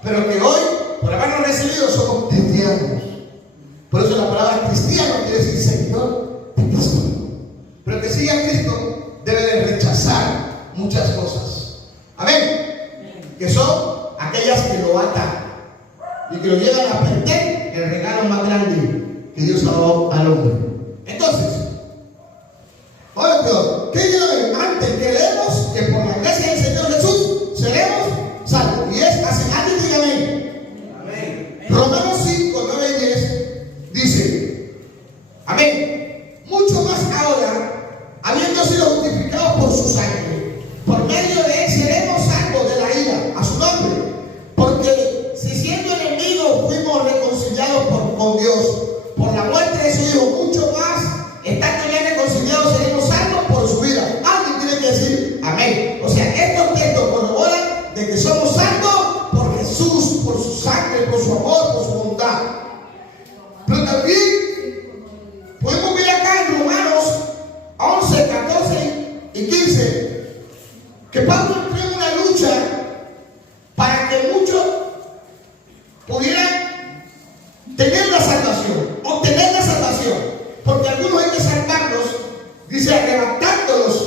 pero que hoy, por habernos recibido, somos cristianos. Por eso la palabra cristiano quiere decir seguidor de Cristo. Pero el que sigue a Cristo debe de rechazar muchas cosas. Amén. Que son aquellas que lo atan y que lo llevan a perder el regalo más grande que Dios ha dado al hombre. Entonces, ahora peor, ¿qué digo? Antes creemos que por la gracia del Señor Jesús seremos salvos. Y es así. Antes diga amén. Amén. Romanos 5, 9 y 10 dice: amén. Mucho más ahora, habiendo sido justificados por su sangre, por medio de él seremos salvos de la ira a su nombre. Porque si siendo enemigos fuimos reconciliados con Dios por la muerte de su Hijo, mucho más, estando ya reconciliados, seremos salvos por su vida. Alguien tiene que decir amén. O sea, estos textos corroboran de que somos salvos por Jesús, por su sangre, por su amor, por su bondad. Pero también podemos ver acá en Romanos 11, 14 y 15 que Pablo entró en una lucha para que muchos pudieran tener la salvación, obtener la salvación. Porque algunos hay que salvarlos, dice, arrebatándolos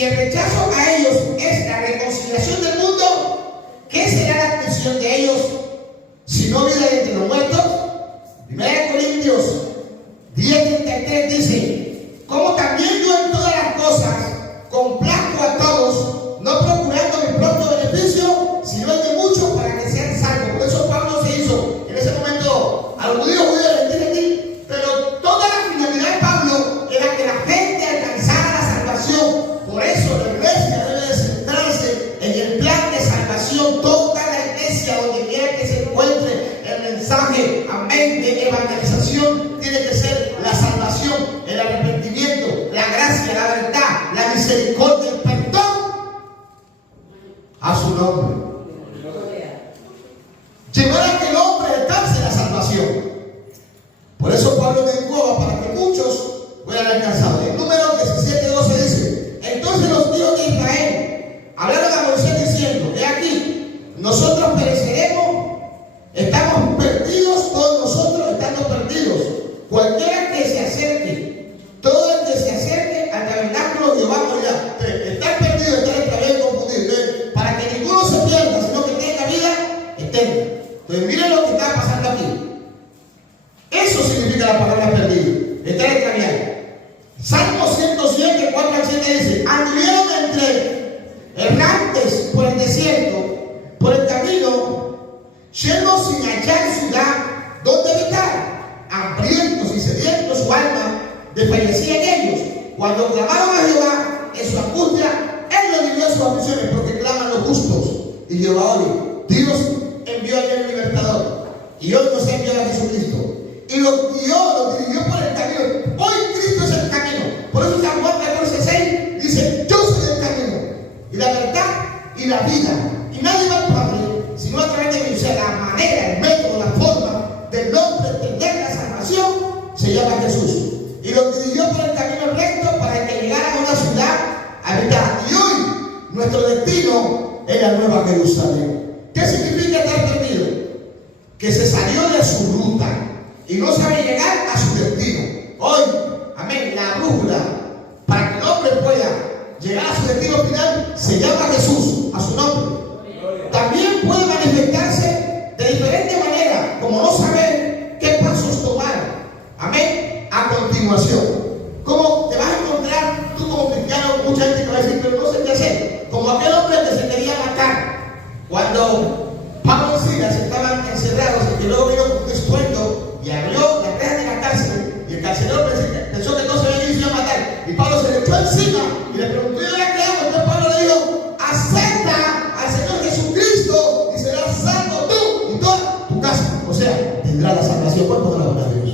Si el rechazo a ellos es la reconciliación del mundo, ¿qué será la admisión de ellos si no vida entre los muertos? 1 Corintios 10:33 dice: como también yo en todas las cosas complazco a todos, no procurando mi propio beneficio, sino el de muchos para que sean salvos. Por eso Pablo se hizo en ese momento a los judíos les dije aquí, pero toda la finalidad de Pablo era que la gente alcanzara la salvación. Por eso la iglesia debe de centrarse en el plan de salvación. Toda la iglesia, donde quiera que se encuentre, el mensaje, amén, de evangelización tiene que ser la salvación, el arrepentimiento, la gracia, la verdad, la misericordia, el perdón a su nombre. Llevar a que el hombre alcance la salvación. Por eso Pablo engloba para que muchos puedan alcanzar. En Números 17:12 dice: entonces los hijos de Israel hablaron a Moisés diciendo: he aquí, nosotros pereceremos, estamos perdidos, todos nosotros estamos perdidos. Cualquiera que se acerque, todo el que se acerque al tabernáculo de Jehová morirá. Estar perdido, estar extraviado, confundido. Para que ninguno se pierda, sino que tenga vida eterna. Entonces miren lo que está pasando aquí. Eso significa la palabra perdido, estar extraviado. Salmo 107, 4 al 7 dice: anduvieron entre errantes por el desierto, por el camino, llenos sin hallar ciudad donde habitar. Hambrientos y sedientos, su alma desfallecía en ellos. Cuando clamaron a Jehová en su angustia, él los libró de sus aflicciones, porque claman los justos. Y Jehová oye. Dios envió ayer un libertador, y hoy nos envió a Jesucristo, y los guió, los dirigió por el camino. Hoy Cristo es el camino. Por eso San Juan 14:6 dice: yo soy el camino, y la verdad, y la vida, y nadie va al Padre sino a través de mí. O sea, la manera, el método, la forma del hombre entender la salvación se llama Jesús, y los dirigió por el camino recto para que llegaran a una ciudad habitada. Y hoy nuestro destino es la Nueva Jerusalén. ¿Qué significa estar perdido? Que se salió de su ruta y no sabe llegar a su destino. Hoy, amén, la brújula para que el hombre pueda llegar a su destino final se llama Jesús, a su nombre. También puede manifestarse de diferente manera, como no saber qué pasos tomar, amén, a continuación. ¿Cómo te vas a encontrar tú como cristiano? Mucha gente que va a decir: pero no sé qué hacer. Como aquel hombre que se quería matar cuando Pablo y Silas estaban encerrados, y que luego vino con un descuento y abrió la reja de la cárcel, y el carcelero pensó que no se había ido a matar, y Pablo se le echó encima y le preguntó: ¿y ahora qué hago? Entonces Pablo le dijo: acepta al Señor Jesucristo y serás salvo tú y toda tu casa. O sea, tendrá la salvación. ¿Cuánto la gloria a Dios?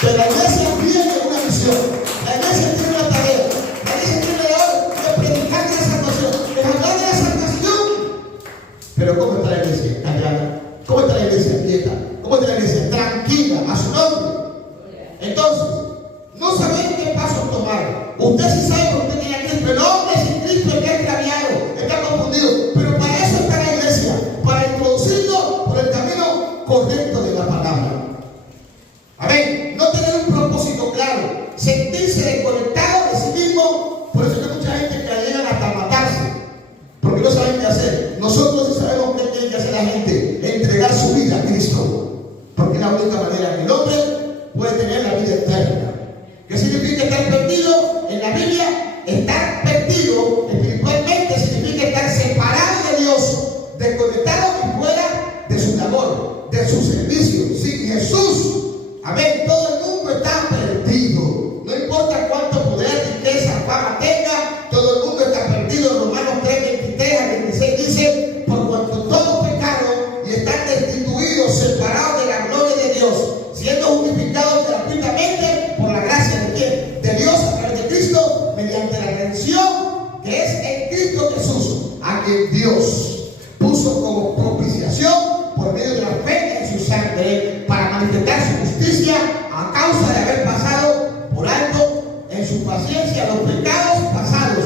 Pero la iglesia tiene una misión, la iglesia tiene una tarea, la iglesia tiene la labor de predicar de la salvación, de hablar de la salvación. Pero ¿cómo está la iglesia? Callada. ¿Cómo está la iglesia? Quieta. ¿Cómo está la iglesia? Tranquila, a su nombre. Entonces, no saben qué pasos tomar. Usted sí sabe por qué tiene a Cristo. El hombre sin Cristo está extraviado, está confundido. Pero para eso está la iglesia, para introducirlo por el camino correcto de la palabra. Amén. No tener un propósito claro, sentirse desconectado de sí mismo. Por eso hay mucha gente que llegan hasta matarse, porque no saben qué hacer. Nosotros sí sabemos qué tiene que hacer la gente: entregar su vida a Cristo, porque es la única manera que el hombre puede tener la vida eterna. ¿Qué significa estar perdido? En la Biblia, estar perdido espiritualmente significa estar separado de Dios, desconectado y fuera de su labor, de su servicio. Sin Jesús, amén, todo el mundo está perdido. No importa cuánto poder, riqueza, fama tenga, todo el mundo está perdido. Romanos 3:23 al 26 dice: por cuanto todos pecaron y están destituidos, separados de la gloria de Dios, siendo justificados gratuitamente por la gracia de ¿quién? De Dios, a través de Cristo, mediante la redención que es en Cristo Jesús, a quien Dios puso como propiciación por medio de la fe en su sangre, para manifestar su justicia a causa de haber pasado por alto en su paciencia los pecados pasados,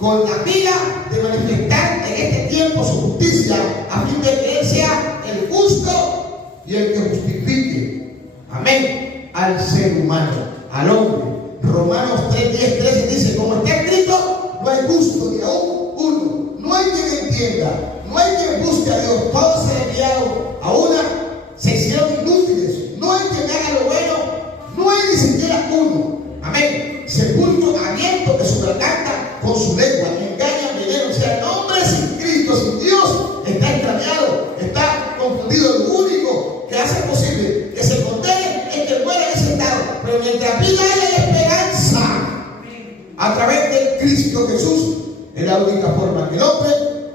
con la mira de manifestar en este tiempo su justicia, a fin de que Él sea el justo y el que justifique, amén, al ser humano, al hombre. Romanos 3:10-13 dice: como está escrito, no hay hay justo ni aún uno. No hay quien entienda, no hay quien busque a Dios. Todos se han enviado a una, se hicieron inútiles. No hay quien haga lo bueno, no hay ni siquiera uno. Amén. Sepulcro abierto de su garganta con su lengua. Engañan, veneno. O sea, el hombre sin Cristo, sin Dios, está extraviado, está confundido. Lo único que hace posible que se condene es que muera en ese estado. Pero mientras vida haya esperanza a través de Cristo Jesús, es la única forma que el hombre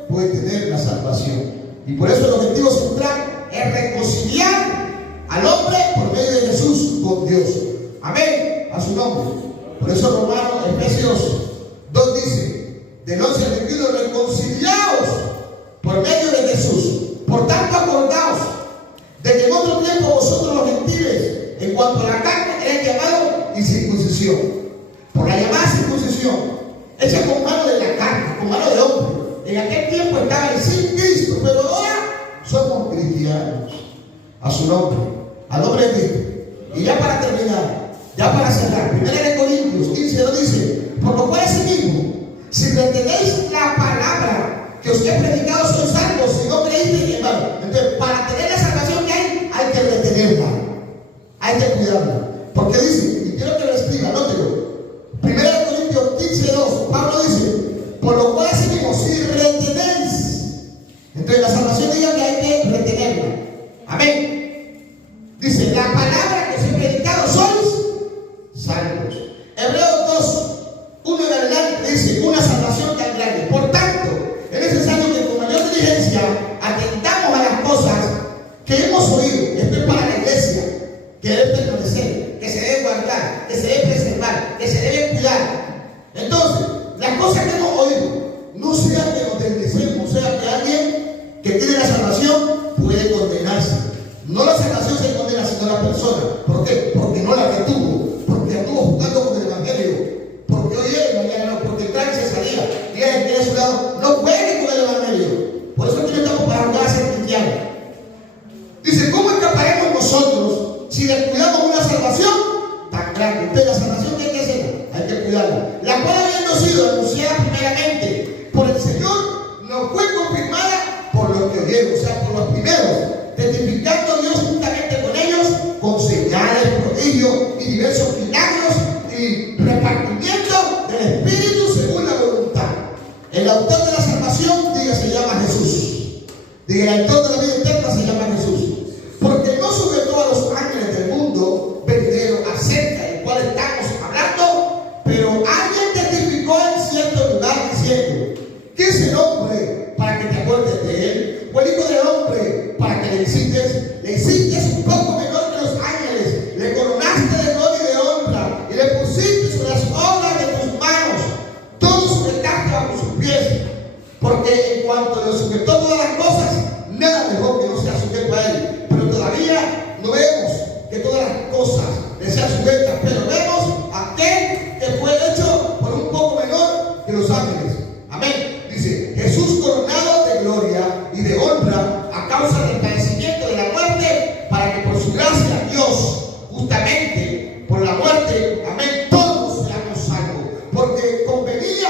puede tener la salvación. Y por eso el objetivo central es reconciliar al hombre por medio de Jesús con Dios. Amén. A su nombre. Por eso Romanos, Efesios 2 dice, del 11 al 21, reconciliaos por medio de Jesús. Por tanto, acordaos de que en otro tiempo vosotros los gentiles, en cuanto a la carne, eran llamados incircuncisión. Por la llamada circuncisión, hecha con mano de la carne, con mano de hombre. En aquel tiempo estaban sin Cristo, pero ahora somos cristianos. A su nombre, al nombre de Cristo. Y ya para terminar, ya para cerrar, 1 Corintios 15 dice, por lo cual asimismo, si retenéis la palabra que os he predicado, sois salvos, si no creéis en vano. Entonces, para tener la salvación que hay que retenerla, hay que cuidarla. Porque dice, y quiero que lo escriba, anótelo. 1 Corintios 15:2, Pablo dice, por lo cual asimismo, si retenéis. Entonces, la salvación diga que hay que retenerla. Amén. Dice, la palabra que os he predicado, sois salvos. Hebreos 2:1 en adelante dice, una salvación tan grande. Por tanto, es necesario que con mayor diligencia atentamos a las cosas que hemos oído. Esto es para la iglesia, que debe permanecer, que se debe guardar, que se debe preservar, que se debe cuidar. Entonces, las cosas que hemos oído, no sea que nos deslicemos, o sea que alguien que tiene la salvación puede condenarse. No la salvación se condena, sino la persona. ¿Por qué? Porque no la retuvo, porque anduvo jugando con el evangelio, porque oye, mañana no, porque entraba y se salía, y él que a su lado no juegue con el evangelio. Por eso aquí no estamos para jugar a ser cristianos. Dice, ¿cómo escaparemos nosotros si descuidamos una salvación tan grande? Entonces, la salvación que hay que hacer, hay que cuidarla, la cual habiendo sido anunciada primeramente por el Señor, nos fue confirmada por los que oyeron, o sea, por los primeros, testificando Dios juntamente con ellos, con señales, prodigios y diversos milagros y repartimiento del Espíritu según la voluntad. El autor de la salvación, diga, se llama Jesús. Diga, el autor de la vida eterna se llama Jesús. Porque no sujetó a los ángeles del mundo venidero acerca del cual estamos hablando, pero alguien testificó en cierto lugar diciendo, ¿qué es el hombre para que te acuerdes de él? O el hijo del hombre para que le hiciste un poco menor que los ángeles, le coronaste de gloria y de honra, y le pusiste sobre las obras de tus manos, todo sujetaste bajo sus pies, porque en cuanto le sujetó todas las cosas, nada dejó que no sea sujeto a él. Pero todavía no vemos que todas las cosas le sean sujetas, pero vemos a aquel que fue hecho por un poco menor que los ángeles. Amén. Dice, Jesús coronado de gloria y de honra a causa del padecimiento de la muerte, para que por su gracia Dios, justamente por la muerte, amén, todos seamos salvos. Porque convenía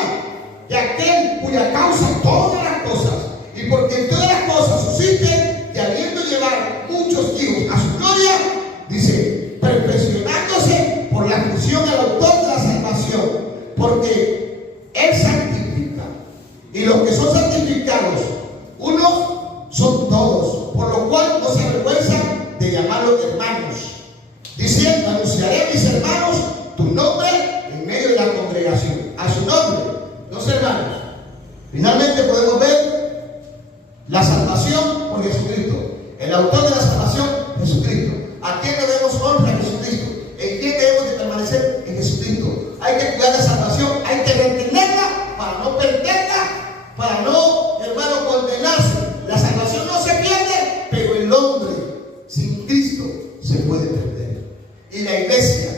de aquel cuya causa todas las cosas, y porque en todas las cosas subsisten, que habiendo llevar muchos hijos a su gloria, dice, perfeccionándose por la función al autor de la salvación, porque Él santifica, y los que son santificados, unos son todos, por lo cual no se avergüenzan de llamarlos hermanos, diciendo, anunciaré a mis hermanos tu nombre en medio de la congregación. A su nombre, los hermanos. Finalmente podemos ver la salvación por Jesucristo. El autor de la salvación, Jesucristo. ¿A quién debemos honra? A Jesucristo. ¿En quién debemos de permanecer? En Jesucristo. Hay que cuidar la salvación, hay que retenerla para no perderla, para no, hermano, condenarse. La salvación no se pierde, pero el hombre sin Cristo se puede perder. Y la iglesia,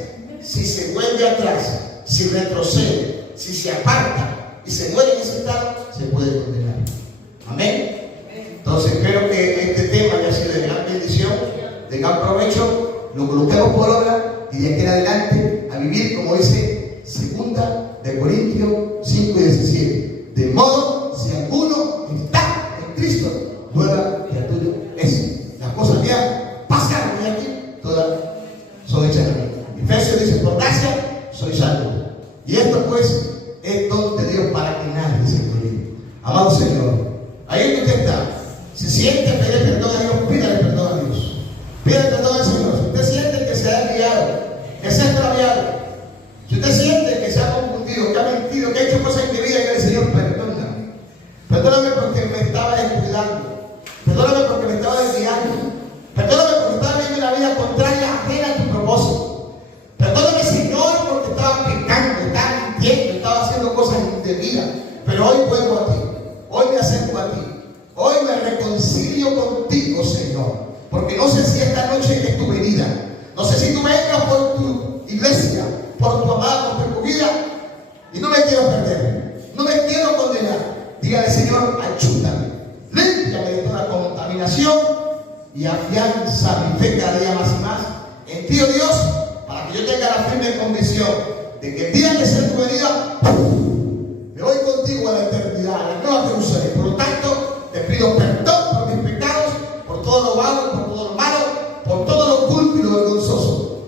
si se vuelve atrás, si retrocede, si se aparta y se muere en ese estado, se puede condenar. Amén. Entonces espero que este tema haya sido de gran bendición, de gran provecho, lo coloquemos por obra y de aquí en adelante a vivir como dice 2 Corintios 5:17. pues es don de Dios para que nadie se gloríe. Amado Señor, ahí donde usted está, si siente pedir perdón a Dios, pídale perdón a Dios. Pídale perdón al Señor. Si usted siente que se ha guiado, que se ha extraviado, si usted siente que se ha confundido, que ha mentido, que ha hecho cosas indebidas, dígale, Señor, perdóname. Perdóname porque me estaba descuidando. Perdóname porque me estaba desviando. Perdóname porque estaba viviendo una vida contraria, ajena a tu propósito. Perdóname, Señor, porque estaba pecando, estaba mintiendo, estaba haciendo cosas indebidas. Pero hoy vuelvo a ti. Hoy me acerco a ti. Hoy me reconcilio contigo, Señor. Porque no sé si esta noche es tu venida. No sé si tú vengas por tu iglesia, por tu amada, por tu vida. Y no me quiero perder. No me quiero condenar. Dígale, Señor, ayúdame. Límpiame de toda contaminación y afianza mi fe cada día más y más en ti, oh Dios, para que yo tenga la firme convicción de que el día que sea tu venida, me voy contigo a la eternidad, a la nueva Jerusalén. Por lo tanto, te pido perdón por mis pecados, por todo lo malo, por todo lo malo, por todo lo oculto y lo vergonzoso.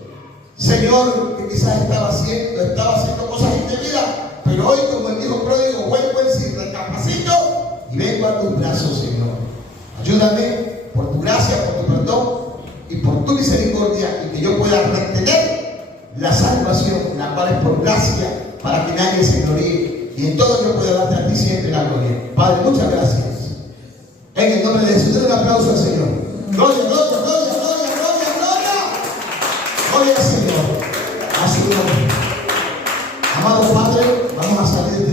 Señor, que quizás estaba haciendo cosas indebidas, pero hoy, como el hijo pródigo, vuelvo en sí, recapacito y vengo a tus brazos, Señor. Ayúdame por tu gracia, por tu perdón y por tu misericordia, y que yo pueda retener la salvación, la cual es por gracia, para que nadie se gloríe. Y en todo yo pueda darte a ti siempre la gloria. Padre, muchas gracias. En el nombre de Jesús, den un aplauso al Señor. Gloria, gloria, gloria, gloria, gloria, gloria. Gloria al Señor. A su nombre. Amado Padre, vamos a salir